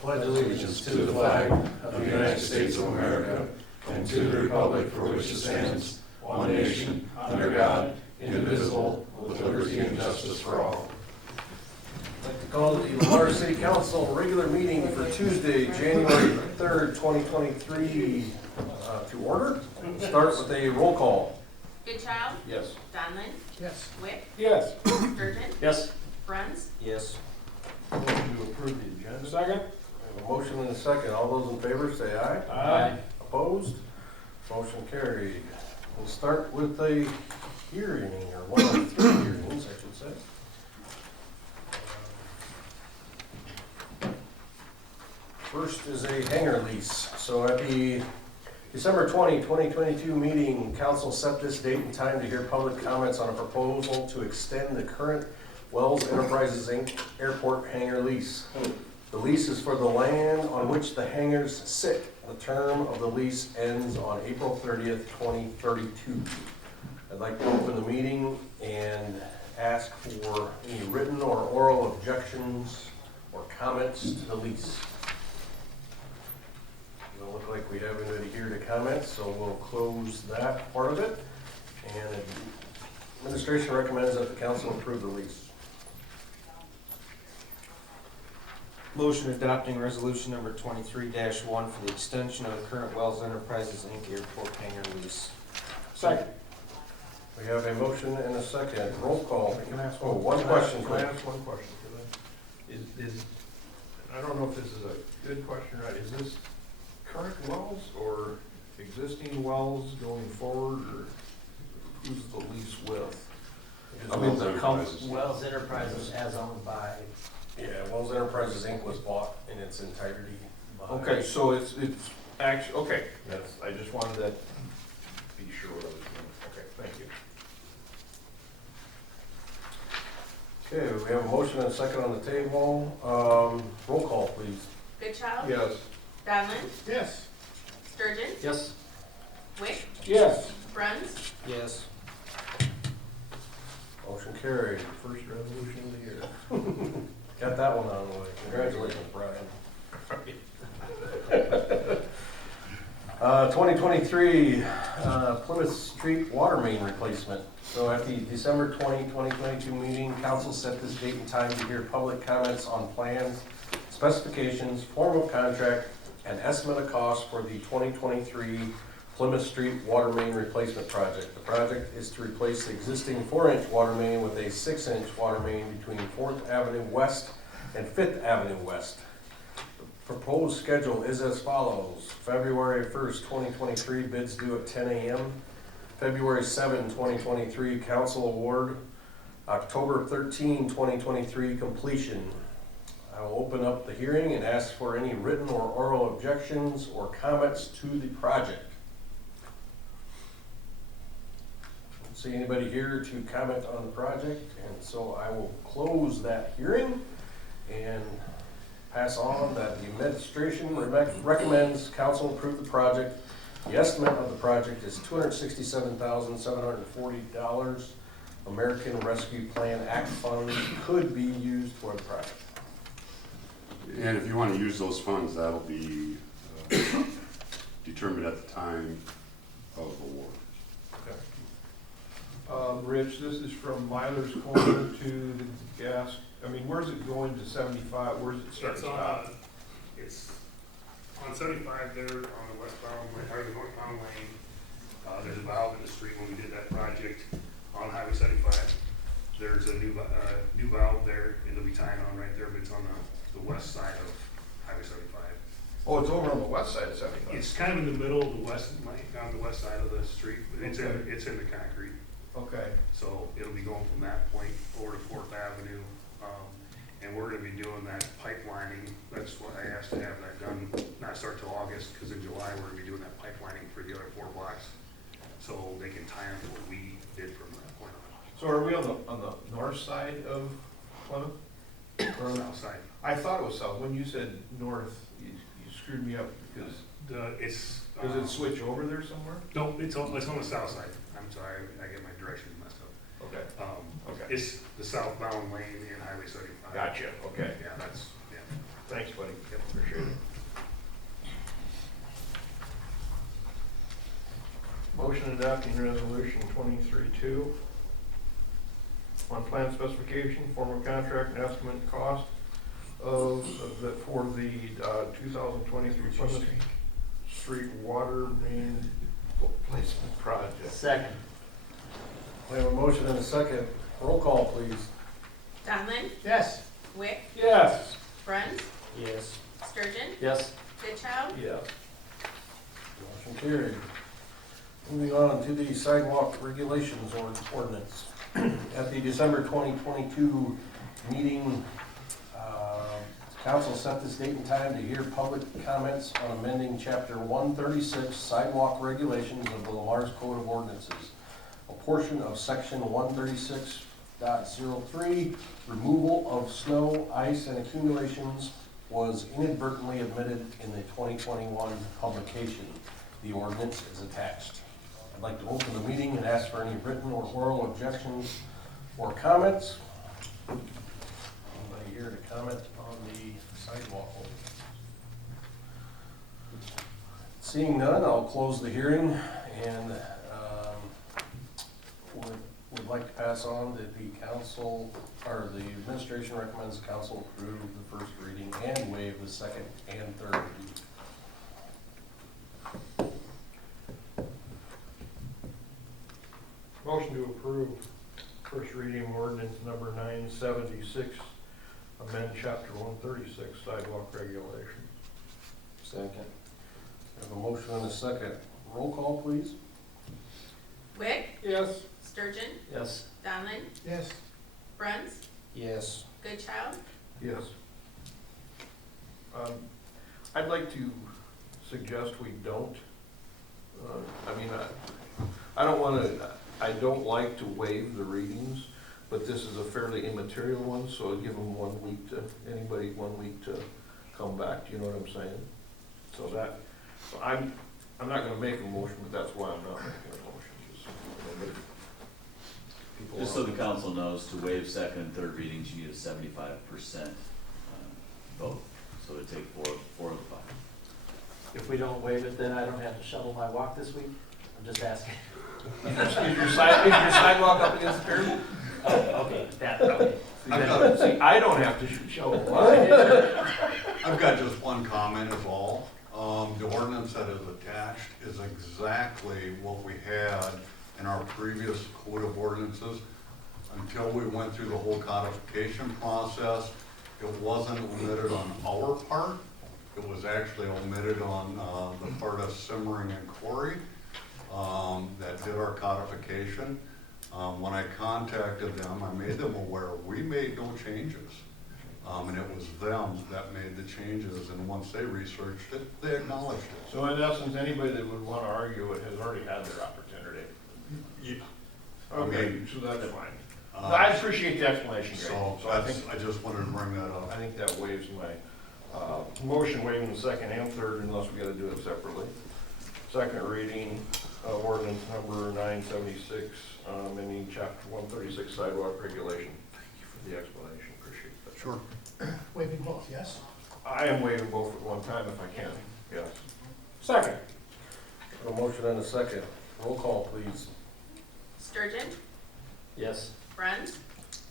pledge allegiance to the flag of the United States of America and to the republic for which it stands, one nation, under God, indivisible, with liberty and justice for all. I'd like to call the Water City Council regular meeting for Tuesday, January 3rd, 2023 to order. We'll start with a roll call. Goodchild? Yes. Donlin? Yes. Wick? Yes. Sturgeon? Yes. Bruns? Yes. Motion to approve the agenda. Second. We have a motion and a second. All those in favor say aye. Aye. Opposed? Motion carried. We'll start with a hearing, or one of three hearings, I should say. First is a hangar lease. So at the December 20, 2022 meeting, council set this date and time to hear public comments on a proposal to extend the current Wells Enterprises, Inc. airport hangar lease. The lease is for the land on which the hangars sit. The term of the lease ends on April 30th, 2032. I'd like to open the meeting and ask for any written or oral objections or comments to the lease. It doesn't look like we have anybody here to comment, so we'll close that part of it. And administration recommends that the council approve the lease. Motion adopting resolution number 23-1 for the extension of the current Wells Enterprises, Inc. airport hangar lease. Second. We have a motion and a second. Roll call. Can I ask one question? Can I ask one question? Is I don't know if this is a good question or not. Is this current wells or existing wells going forward, or who's the lease with? I mean, the Wells Enterprises as owned by. Yeah, Wells Enterprises Inc. was bought in its entirety. Okay, so it's actually, okay. Yes. I just wanted to be sure what I was doing. Okay, thank you. Okay, we have a motion and a second on the table. Roll call, please. Goodchild? Yes. Donlin? Yes. Sturgeon? Yes. Wick? Yes. Bruns? Yes. Motion carried. First resolution of the year. Got that one out of the way. Congratulations, Brian. 2023 Plymouth Street Watermain replacement. So at the December 20, 2022 meeting, council set this date and time to hear public comments on plans, specifications, form of contract, and estimate of cost for the 2023 Plymouth Street Watermain replacement project. The project is to replace the existing 4-inch water main with a 6-inch water main between 4th Avenue West and 5th Avenue West. The proposed schedule is as follows. February 1st, 2023, bids due at 10 a.m. February 7, 2023, council award. October 13, 2023, completion. I will open up the hearing and ask for any written or oral objections or comments to the project. See anybody here to comment on the project, and so I will close that hearing and pass on that the administration recommends council approve the project. The estimate of the project is $267,740. American Rescue Plan Act funds could be used for the project. And if you want to use those funds, that'll be determined at the time of award. Rich, this is from Myler's Corner to the gas. I mean, where's it going to 75? Where's it start and stop? It's on 75 there on the westbound lane, or the northbound lane. There's a valve in the street when we did that project on Highway 75. There's a new valve there, and it'll be tying on right there, but it's on the west side of Highway 75. Oh, it's over on the west side of 75. It's kind of in the middle of the west lane, on the west side of the street, but it's Okay. it's in the concrete. Okay. So it'll be going from that point over to 4th Avenue. And we're gonna be doing that pipelining. That's what I asked to have that done, not start till August, because in July, we're gonna be doing that pipelining for the other 4 blocks. So they can tie into what we did from that point on. So are we on the north side of Plymouth? Or on the South side. I thought it was south. When you said north, you screwed me up because does it switch over there somewhere? No, it's on the south side. I'm sorry, I get my directions messed up. Okay. Okay. It's the southbound lane in Highway 75. Gotcha. Okay. Yeah, that's, yeah. Thanks, buddy. Yep. Appreciate adopting resolution 23-2 on plan specification, form of contract, and estimate cost for the 2023 Plymouth Street water main replacement project. Second. We have a motion and a second. Roll call, please. Donlin, Yes. Wick, Yes. Bruns, Yes. Sturgeon, Yes. Goodchild, Yes. Motion carried. Moving on to the sidewalk regulations ordinance. At the December 2022 meeting, council set this date and time to hear public comments on amending Chapter 136 sidewalk regulations of the Lamar's Code of Ordinances. A portion of Section 136.03, removal of snow, ice, and accumulations, was inadvertently omitted in the 2021 publication. The ordinance is attached. I'd like to open the meeting and ask for any written or oral objections or comments. Anybody here to comment on the sidewalk ordinance? Seeing none, I'll close the hearing and would like to pass on that the council, or the administration recommends council approve the first reading and waive the second and third reading. Motion to approve first reading ordinance number 976, amend chapter 136 sidewalk regulations. Second. We have a motion and a second. Roll call, please. Wick, Yes. Sturgeon, Yes. Donlin, Yes. Bruns, Yes. Goodchild, Yes. I'd like to suggest we don't. I don't want to, I don't like to waive the readings, but this is a fairly immaterial one, so I'll give them 1 week to, anybody 1 week to come back, do you know what I'm saying? So I'm not gonna make a motion, but that's why I'm not making a motion. Just so the council knows, to waive second and third readings, you need a 75% vote. So to take four of the five. If we don't waive it, then I don't have to shovel my walk this week? I'm just asking. Is your sidewalk up against the curb? Oh, okay, okay. See, I don't have to show a I've got just one comment is all. The ordinance that is attached is exactly what we had in our previous code of ordinances. Until we went through the whole codification process, it wasn't omitted on our part. It was actually omitted on the part of Simmering and Corey that did our codification. When I contacted them, I made them aware we made no changes. And it was them that made the changes, and once they researched it, they acknowledged it. So in essence, anybody that would want to argue it has already had their opportunity. Yeah. Okay, so that's fine. I appreciate the explanation, Gary. So So I think, I just wanted to bring that up. I think that waives my motion waiving the second and third unless we gotta do it separately. Second reading, ordinance number 976, amending chapter 136 sidewalk regulation. Thank you for the explanation, appreciate that. Sure. Waiving both, yes? I am waiving both at one time if I can, yes. Second. A motion and a second. Roll call, please. Sturgeon, Yes. Bruns,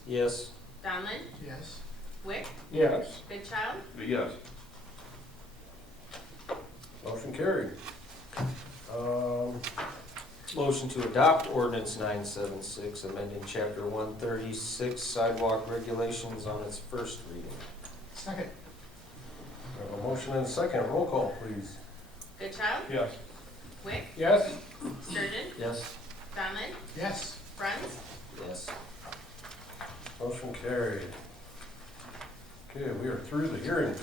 Yes. Donlin, Yes. Wick, Yes. Goodchild, Yes. Motion carried. Motion to adopt ordinance 976, amending chapter 136 sidewalk regulations on its first reading. Second. We have a motion and a second. Roll call, please. Goodchild, Yes. Wick, Yes. Sturgeon, Yes. Donlin, Yes. Bruns, Yes. Motion carried. Okay, we are through the hearings.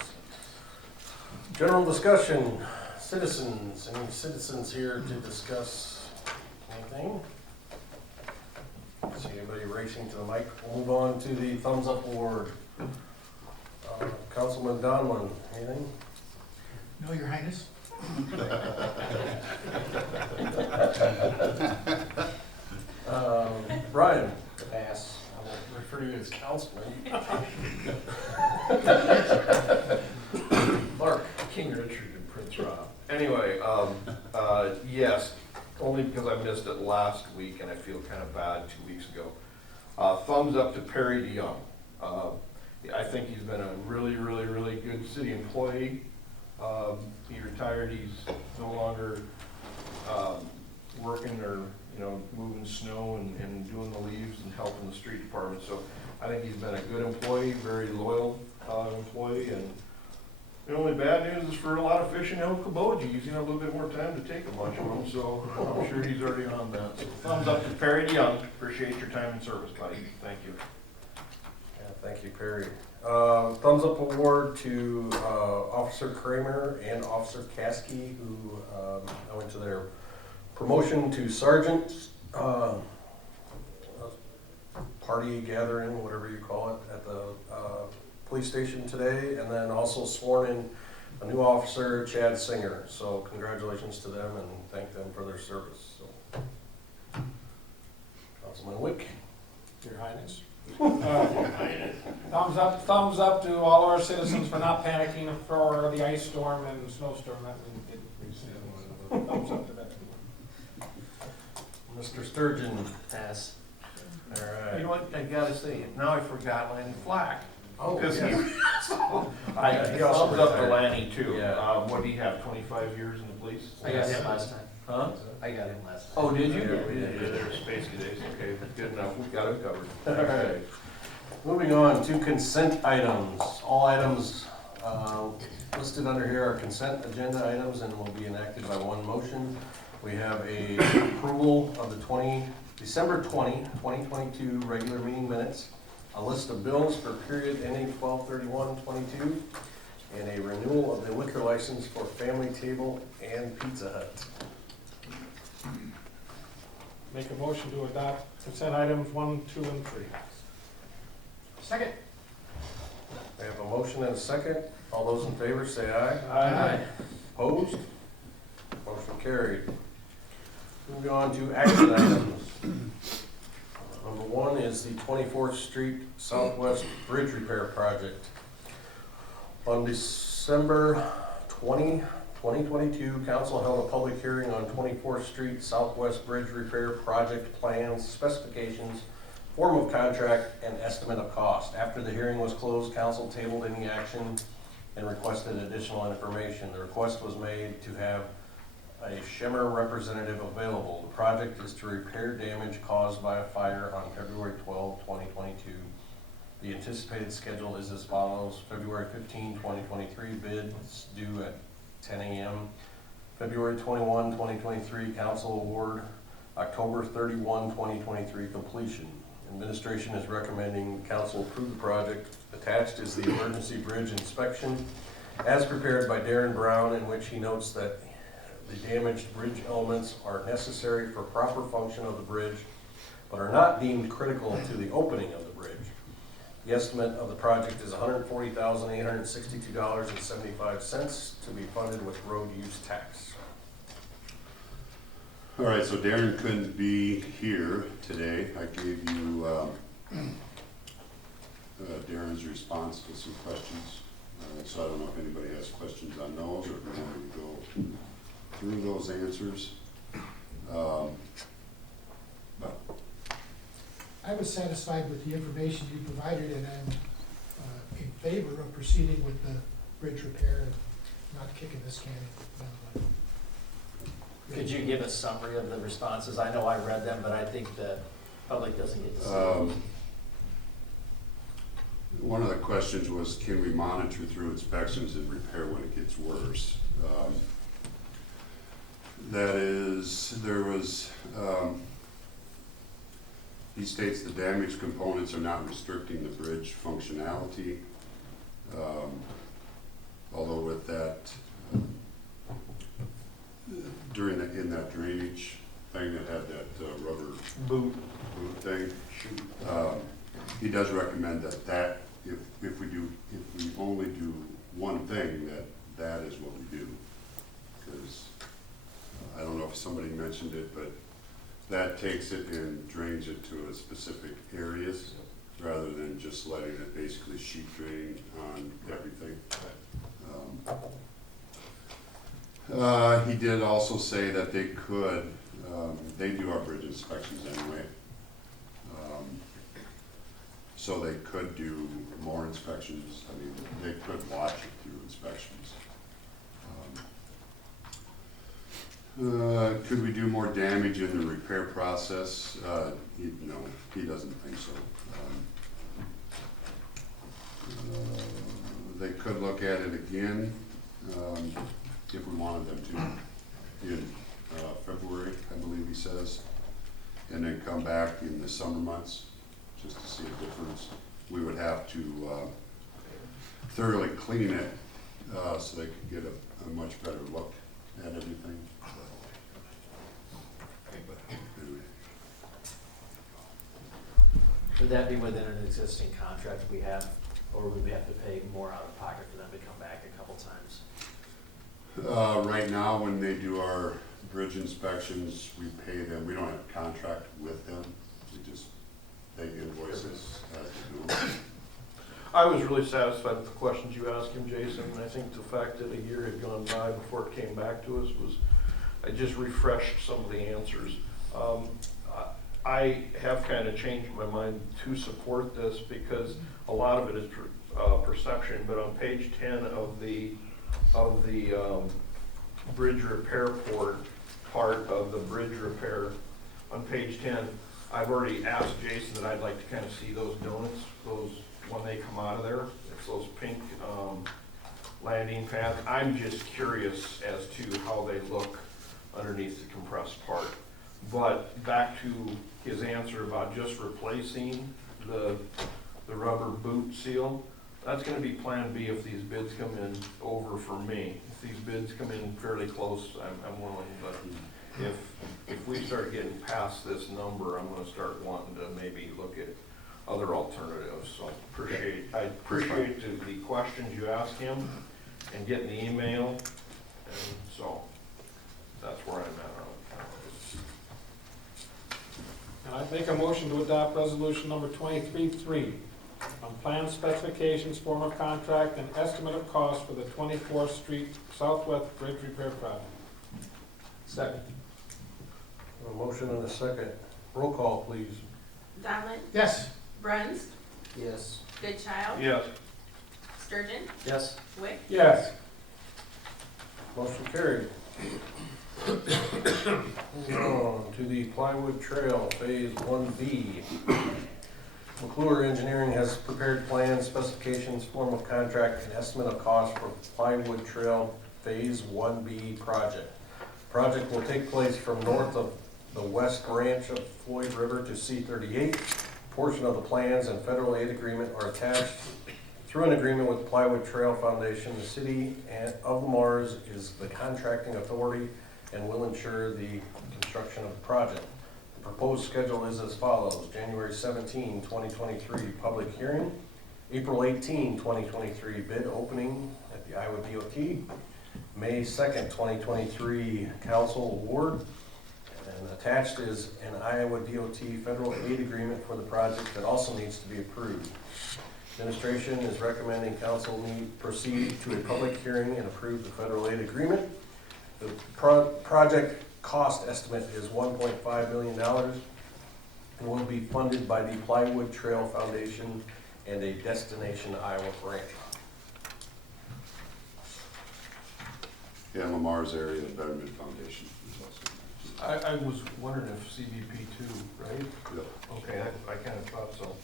General discussion, citizens, any citizens here to discuss anything? See anybody racing to the mic? We'll move on to the thumbs up award. Councilman Donlin, anything? No, Your Highness. Brian? Pass. I will refer to you as councilman. Mark? King Richard and Prince Rob. Anyway, yes, only because I missed it kind of bad 2 weeks ago. Thumbs up to Perry DeYoung. I think he's been a really, really, really good city employee. He retired, he's no longer working or, moving snow and doing the leaves and helping the street department. So I think he's been a good employee, very loyal employee, and the only bad news is for a lot of fish in El Caboji, he's gonna have a little bit more time to take a bunch of them, so I'm sure he's already on that. So thumbs up to Perry DeYoung, appreciate your time and service, buddy, thank you. Yeah, thank you, Perry. Thumbs up award to Officer Kramer and Officer Caskey, who I went to their promotion to sergeant party gathering, whatever you call it, at the police station today, and then also sworn in a new officer, Chad Singer. So congratulations to them and thank them for their service. So, Councilman Wick. Your Highness. Thumbs up to all our citizens for not panicking for the ice storm and snowstorm that we did recently. Thumbs up to that. Mr. Sturgeon. Pass. All You right. know what, I gotta say, now I forgot Lanny Flack. Oh, Because yes. I He also thumbs up to retired. Lanny too. Yeah. What do you have, 25 years in the police? I got him last time. Huh? I got him last time. Oh, did you? Yeah, we did. Yeah, there's Space Days, okay, good enough, we got it covered. All right. Moving on to consent items. All items listed under here are consent agenda items and will be enacted by one motion. We have a approval of the December 2022 regular meeting minutes, a list of bills for period ending 12/31/22, and a renewal of the liquor license for Family Table and Pizza Hut. Make a motion to adopt consent items 1, 2, and 3. Second. We have a motion and a second. All those in favor say aye. Aye. Opposed? Motion carried. Moving on to action items. Number one is the 24th Street Southwest Bridge Repair Project. On December 20, 2022, council held a public hearing on 24th Street Southwest Bridge Repair Project plans, specifications, form of contract, and estimate of cost. After the hearing was closed, council tabled any action and requested additional information. The request was made to have a Shimmer representative available. The project is to repair damage caused by a fire on February 12, 2022. The anticipated schedule is as follows: February 15, 2023, bids due at 10 a.m. February 21, 2023, council award. October 31, 2023, completion. Administration is recommending council approve the project. Attached is the emergency bridge inspection as prepared by Darren Brown, in which he notes that the damaged bridge elements are necessary for proper function of the bridge, but are not deemed critical to the opening of the bridge. The estimate of the project is $140,862.75 to be funded with road use tax. All right, so Darren couldn't be here today. I gave you Darren's response to some questions. So I don't know if anybody has questions on those or if we want to go through those answers. But I was satisfied with the information you provided, and I'm in favor of proceeding with the bridge repair and not kicking this can down the line. Could you give a summary of the responses? I know I read them, but I think the public doesn't get to see them. one of the questions was, can we monitor through inspections and repair when it gets worse? That is, he states the damaged components are not restricting the bridge functionality. Although with that, in that drainage thing that had that rubber boot thing, he does recommend that if we only do one thing, that is what we do. Because I don't know if somebody mentioned it, but that takes it and drains it to a specific areas rather than just letting it basically sheet drain on everything. He did also say that they could They do our bridge inspections anyway. So they could do more inspections. I mean, they could watch it through inspections. Could we do more damage in the repair process? No, he doesn't think so. They could look at it again, if we wanted them to, in February, I believe he says, and then come back in the summer months, just to see a difference. We would have to thoroughly clean it, so they could get a much better look at everything. Anyway. Would that be within an existing contract we have, or would we have to pay more out of pocket for them to come back a couple times? Right now, when they do our bridge inspections, we pay them, we don't have a contract with them, they invoice us as they do. I was really satisfied with the questions you asked him, Jason, and I think the fact that a year had gone by before it came back to us was, I just refreshed some of the answers. I have kind of changed my mind to support this because a lot of it is perception, but on page 10 of the bridge repair part of the bridge repair, on page 10, I've already asked Jason that I'd like to kind of see those donuts, when they come out of there, it's those pink landing pads. I'm just curious as to how they look underneath the compressed part. But back to his answer about just replacing the rubber boot seal, that's gonna be plan B if these bids come in over for me. If these bids come in fairly close, I'm willing, but if we start getting past this number, I'm gonna start wanting to maybe look at other alternatives. So I appreciate the questions you asked him and getting the email, and so that's where I'm at on it. And I make a motion to adopt resolution number 23-3 on plan specifications, form of contract, and estimate of cost for the 24th Street Southwest Bridge Repair Project. Second. A motion and a second. Roll call, please. Donlin? Yes. Bruns? Yes. Goodchild? Yes. Sturgeon? Yes. Wick? Yes. Motion carried. Moving on to the PlyWood Trail Phase 1B. McClure Engineering has prepared plans, specifications, form of contract, and estimate of cost for PlyWood Trail Phase 1B project. Project will take place from north of the west branch of Floyd River to C-38. Portion of the plans and federal aid agreement are attached through an agreement with PlyWood Trail Foundation. The city of Mars is the contracting authority and will ensure the construction of the project. The proposed schedule is as follows: January 17, 2023, public hearing. April 18, 2023, bid opening at the Iowa DOT. May 2nd, 2023, council award. And attached is an Iowa DOT federal aid agreement for the project that also needs to be approved. Administration is recommending council proceed to a public hearing and approve the federal aid agreement. The project cost estimate is $1.5 million and will be funded by the PlyWood Trail Foundation and a Destination Iowa branch. Yeah, Lamar's area betterment foundation is also. I was wondering if CBP too, right? Yep. Okay, I kind of thought so.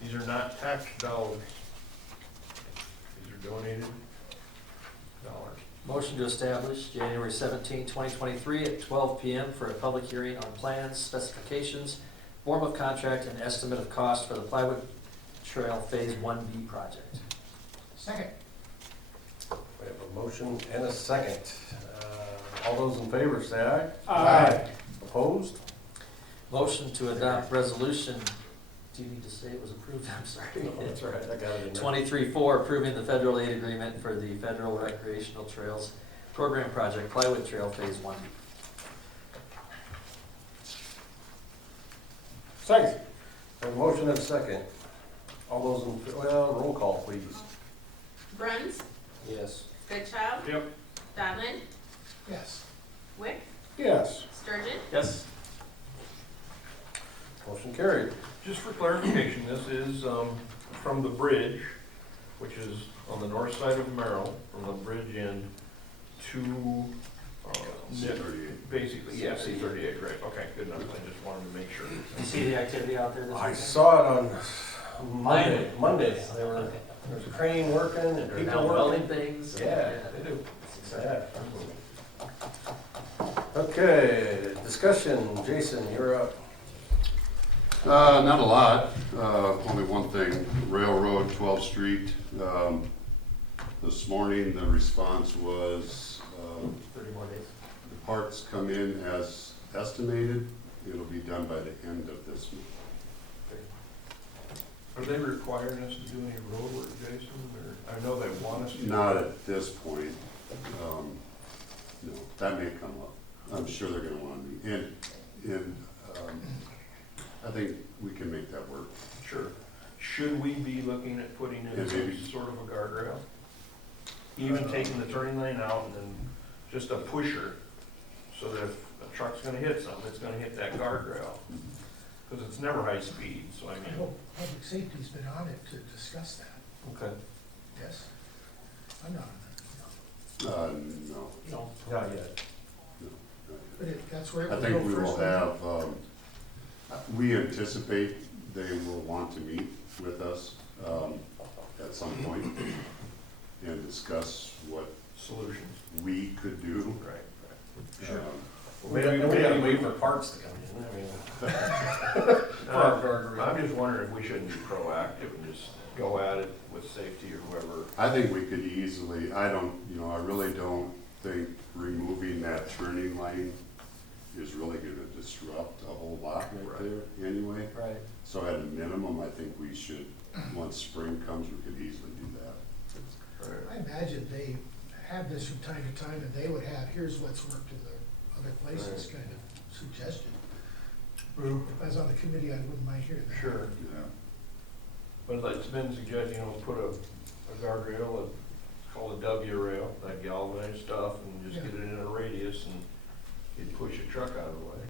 These are not tax dollars. These are donated dollars. Motion to establish January 17, 2023 at 12 p.m. for a public hearing on plans, specifications, form of contract, and estimate of cost for the PlyWood Trail Phase 1B project. Second. We have a motion and a second. All those in favor say aye. Aye. Opposed? Motion to adopt resolution, do you need to say it was approved? I'm sorry. No, that's all right, I got it in there. 23-4, approving the federal aid agreement for the Federal Recreational Trails Program Project, PlyWood Trail Phase 1. Second. A motion and a second. All those in, roll call, please. Bruns? Yes. Goodchild? Yep. Donlin? Yes. Wick? Yes. Sturgeon, Yes. Motion carried. Just for clarification, this is from the bridge, which is on the north side of Merrill, from the bridge in to, C-38. basically, yeah, C-38, right, okay, good enough, I just wanted to make sure. You see the activity out there this I weekend? saw it on Monday. There was a crane working and They're people now welding working. things. and- Yeah, they do. It's exciting. Yeah. Okay, discussion. Jason, you're up. Not a lot, only one thing, Railroad, 12th Street. This morning, the response was, 30 more days. the parts come in as estimated, it'll be done by the end of this month. Are they requiring us to do any road work, Jason, or, I know they want us to. Not at this point, no, that may come up, I'm sure they're gonna want me, and, I think we can make that work. Sure. Should we be looking at putting in Yeah, some maybe. sort of a guardrail? Even taking the turning lane out and then just a pusher, so that if a truck's gonna hit something, it's gonna hit that guardrail. Because it's never high speed, so I I mean, hope public safety's been on it to discuss that, Okay. yes? I'm not on that, no. No, No. Not yet. no. But that's where it I will think go we will first. have, we anticipate they will want to meet with us at some point and discuss what solutions. we could do. Right, right. Sure. We gotta wait for parts to come in, I mean. I'm just wondering if we shouldn't be proactive and just go at it with safety or whoever. I think we could easily, I really don't think removing that turning lane is really gonna disrupt a whole lot right there anyway. Right. So at a minimum, I think we should, once spring comes, we could easily do that. I imagine they have this from time to time, and they would have, here's what's worked in the other places, kind of suggestion. If I was on the committee, I wouldn't mind hearing that. Sure. Yeah. But it's been suggested, put a guardrail, it's called a W rail, that galvanized stuff, and just get it in a radius and you'd push a truck out of the way.